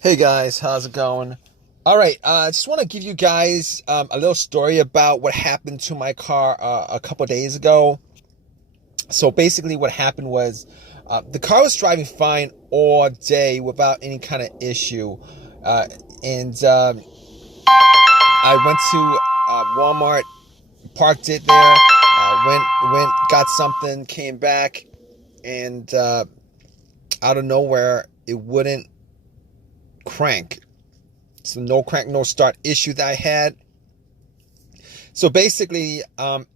Hey guys, how's it going? All right, I just want to give you guys a little story about what happened to my car a couple days ago. So basically, what happened was the car was driving fine all day without any kind of issue, and I went to Walmart, parked it there, went, got something, came back, and out of nowhere, it wouldn't crank. So no crank, no start issue that I had. So basically,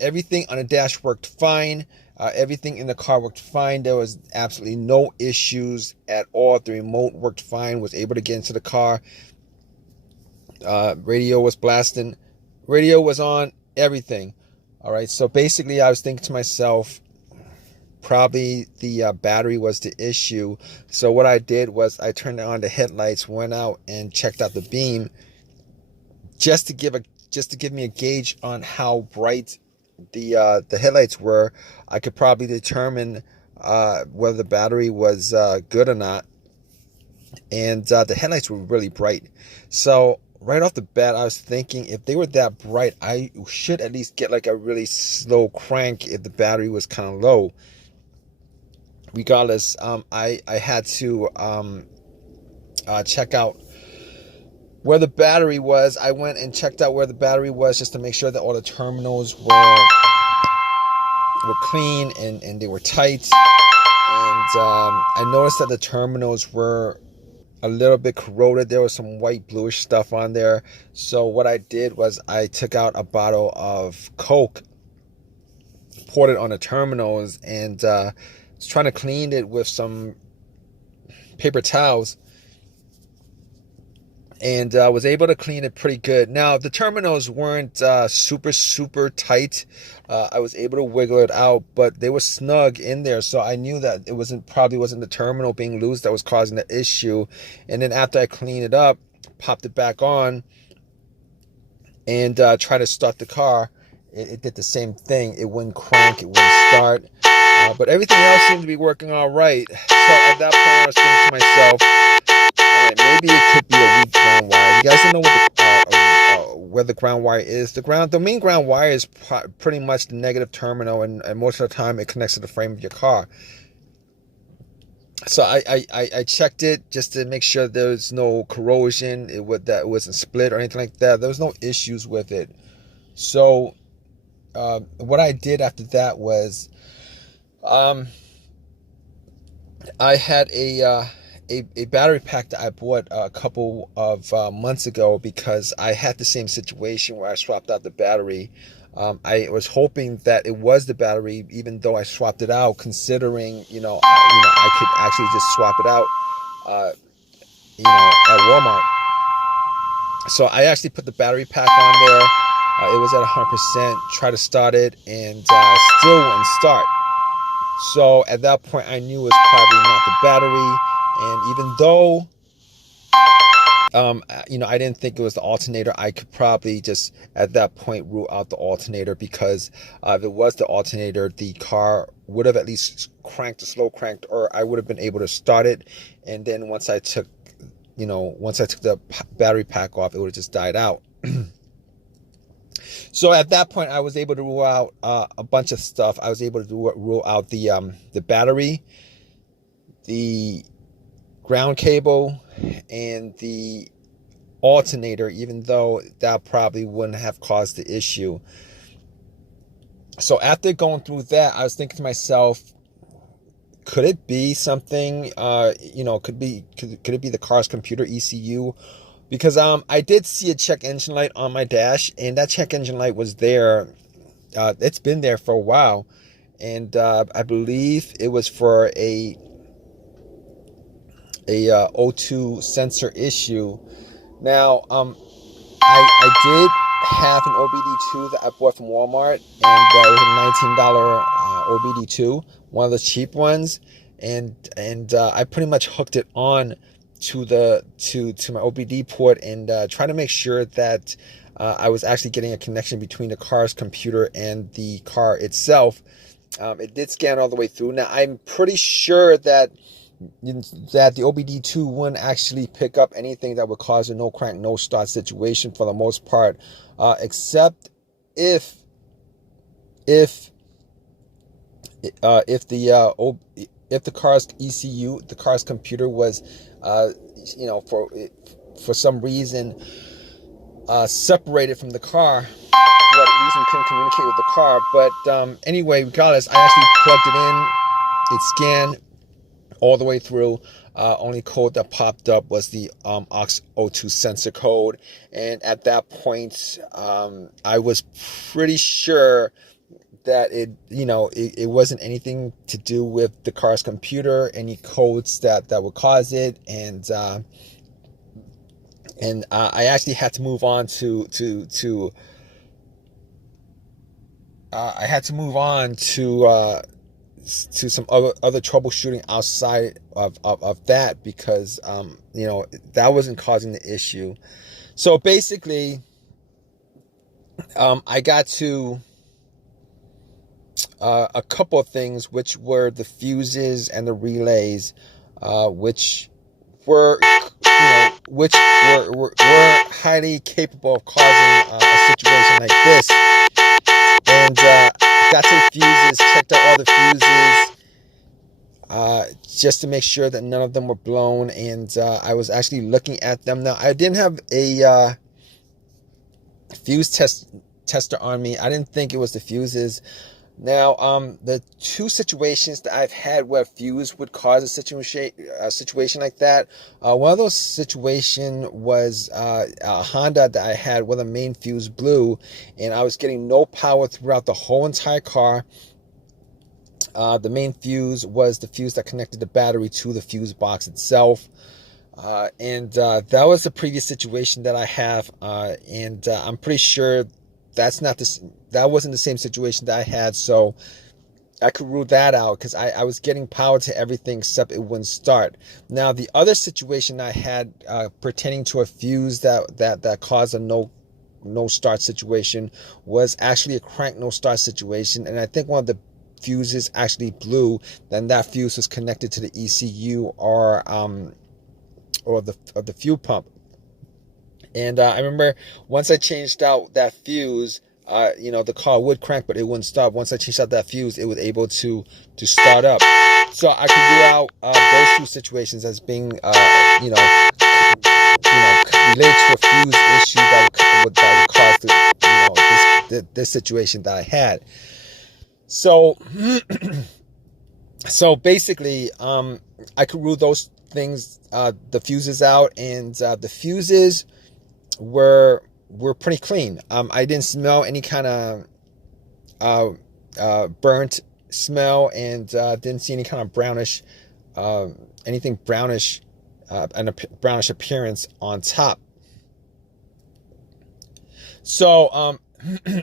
everything on the dash worked fine. Everything in the car worked fine. There was absolutely no issues at all. The remote worked fine. Was able to get into the car. Radio was blasting. Radio was on. Everything. All right. So basically, I was thinking to myself, probably the battery was the issue. So what I did was I turned on the headlights, went out and checked out the beam, just to give me a gauge on how bright the headlights were. I could probably determine whether the battery was good or not. And the headlights were really bright. So right off the bat, I was thinking if they were that bright, I should at least get like a really slow crank if the battery was kind of low. Regardless, I had to check out where the battery was. I went and checked out where the battery was just to make sure that all the terminals were clean and they were tight. And I noticed that the terminals were a little bit corroded. There was some white bluish stuff on there. So what I did was I took out a bottle of Coke, poured it on the terminals, and was trying to clean it with some paper towels, and was able to clean it pretty good. Now, the terminals weren't super tight. I was able to wiggle it out, but they were snug in there, so I knew that it probably wasn't the terminal being loose that was causing the issue. And then after I cleaned it up, popped it back on, and tried to start the car, it did the same thing. It wouldn't crank, it wouldn't start, but everything else seemed to be working all right. So at that point, I was thinking to myself, maybe it could be a weak ground wire. You guys don't know where the ground wire is. The main ground wire is pretty much the negative terminal, and most of the time it connects to the frame of your car. So I checked it just to make sure there was no corrosion, that it wasn't split or anything like that. There was no issues with it. So what I did after that was I had a battery pack that I bought a couple of months ago, because I had the same situation where I swapped out the battery. I was hoping that it was the battery, even though I swapped it out, considering I could actually just swap it out, at Walmart. So I actually put the battery pack on there. It was at 100%. Tried to start it, and still wouldn't start. So at that point, I knew it was probably not the battery. And even though, I didn't think it was the alternator, I could probably just at that point rule out the alternator, because if it was the alternator, the car would have at least cranked, a slow cranked, or I would have been able to start it. And then once I took the battery pack off, it would have just died out. So at that point, I was able to rule out a bunch of stuff. I was able to rule out the battery, the ground cable, and the alternator, even though that probably wouldn't have caused the issue. So after going through that, I was thinking to myself, could it be something, could it be the car's computer ECU? Because I did see a check engine light on my dash, and that check engine light was there. It's been there for a while, and I believe it was for a O2 sensor issue. Now, I did have an OBD2 that I bought from Walmart, and it was a $19 OBD2, one of the cheap ones, and I pretty much hooked it on to my OBD port, and trying to make sure that I was actually getting a connection between the car's computer and the car itself. It did scan all the way through. Now, I'm pretty sure that that the OBD2 wouldn't actually pick up anything that would cause a no crank, no start situation for the most part, except if if if the car's ECU, the car's computer was, for some reason separated from the car, for that reason couldn't communicate with the car. But anyway, regardless, I actually plugged it in. It scanned all the way through. Only code that popped up was the aux02 sensor code, and at that point, I was pretty sure that it wasn't anything to do with the car's computer, any codes that would cause it, and I actually had to move on to I had to move on to some other troubleshooting outside of that, because that wasn't causing the issue. So basically, I got to a couple of things, which were the fuses and the relays, which were highly capable of causing a situation like this. And got to the fuses, checked out all the fuses, just to make sure that none of them were blown. And I was actually looking at them. Now, I didn't have a fuse tester on me. I didn't think it was the fuses. Now, the two situations that I've had where fuse would cause a situation like that, one of those situations was a Honda that I had where the main fuse blew, and I was getting no power throughout the whole entire car. The main fuse was the fuse that connected the battery to the fuse box itself. And that was the previous situation that I have, and I'm pretty sure that wasn't the same situation that I had, so I could rule that out, because I was getting power to everything except it wouldn't start. Now, the other situation I had pertaining to a fuse that caused a no start situation was actually a crank no start situation, and I think one of the fuses actually blew. Then that fuse was connected to the ECU or the fuel pump. And I remember once I changed out that fuse, the car would crank, but it wouldn't stop. Once I changed out that fuse, it was able to start up. So I could rule out those two situations as being, related to a fuse issue that would cause this situation that I had. So, so basically, I could rule those things, the fuses out, and the fuses were pretty clean. I didn't smell any kind of burnt smell, and didn't see any kind of brownish, anything brownish, and a brownish appearance on top. So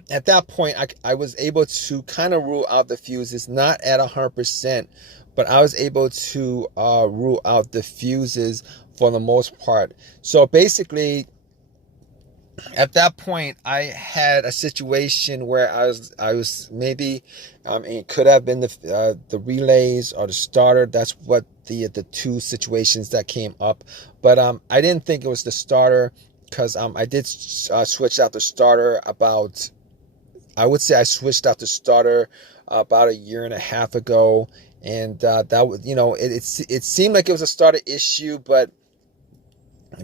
at that point, I was able to kind of rule out the fuses, not at 100%, but I was able to rule out the fuses for the most part. So basically, at that point, I had a situation where I was maybe, it could have been the relays or the starter. That's what the two situations that came up. But I didn't think it was the starter, because I did switch out the starter about, I would say I switched out the starter about a year and a half ago, and that was, it seemed like it was a starter issue, but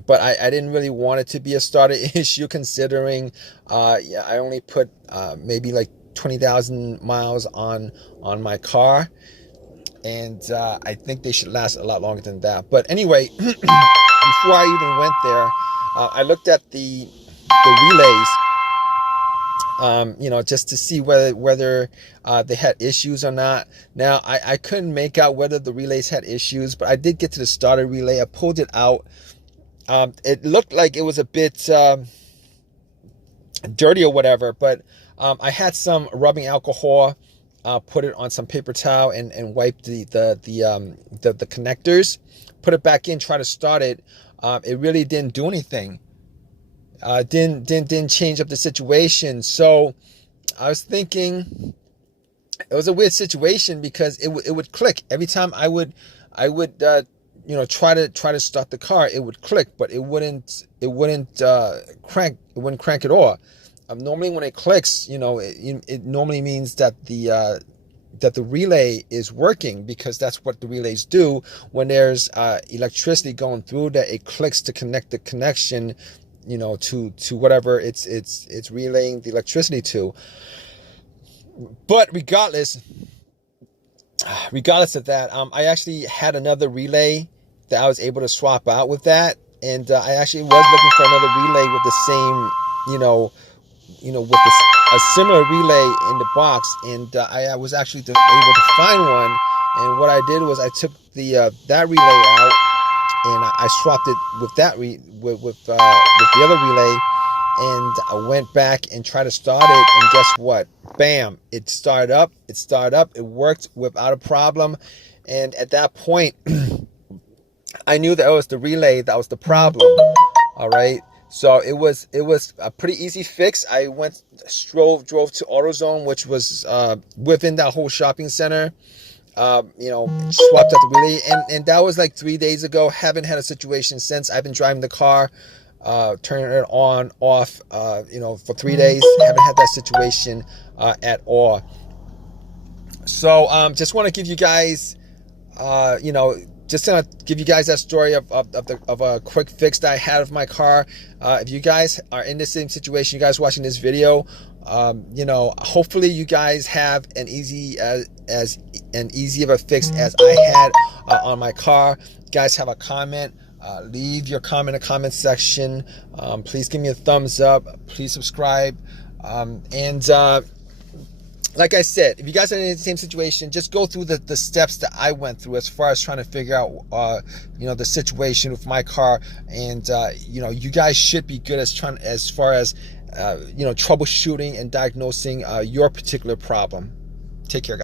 I didn't really want it to be a starter issue, considering I only put maybe like 20,000 miles on my car, and I think they should last a lot longer than that. But anyway, before I even went there, I looked at the relays, just to see whether they had issues or not. Now, I couldn't make out whether the relays had issues, but I did get to the starter relay. I pulled it out. It looked like it was a bit dirty or whatever, but I had some rubbing alcohol, put it on some paper towel, and wiped the connectors, put it back in, try to start it. It really didn't do anything. Didn't change up the situation. So I was thinking it was a weird situation, because it would click every time I would I would try to start the car. It would click, but it wouldn't crank. It wouldn't crank at all. Normally when it clicks, it normally means that the relay is working, because that's what the relays do when there's electricity going through, that it clicks to connect the connection, to whatever it's relaying the electricity to. But regardless of that, I actually had another relay that I was able to swap out with that, and I actually was looking for another relay with the same, with a similar relay in the box, and I was actually able to find one. And what I did was I took that relay out, and I swapped it with that with the other relay, and I went back and tried to start it, and guess what? Bam! It started up. It worked without a problem. And at that point, I knew that it was the relay that was the problem. All right. So it was a pretty easy fix. I drove to AutoZone, which was within that whole shopping center. Swapped out the relay, and that was like 3 days ago. Haven't had a situation since. I've been driving the car, turning it on, off, for 3 days. Haven't had that situation at all. So just want to give you guys, just gonna give you guys that story of a quick fix that I had of my car. If you guys are in the same situation, you guys watching this video, hopefully you guys have as easy of a fix as I had on my car. You guys have a comment, leave your comment in the comment section. Please give me a thumbs up. Please subscribe. Like I said, if you guys are in the same situation, just go through the steps that I went through as far as trying to figure out, the situation with my car. And, you guys should be good as far as troubleshooting and diagnosing your particular problem. Take care, guys.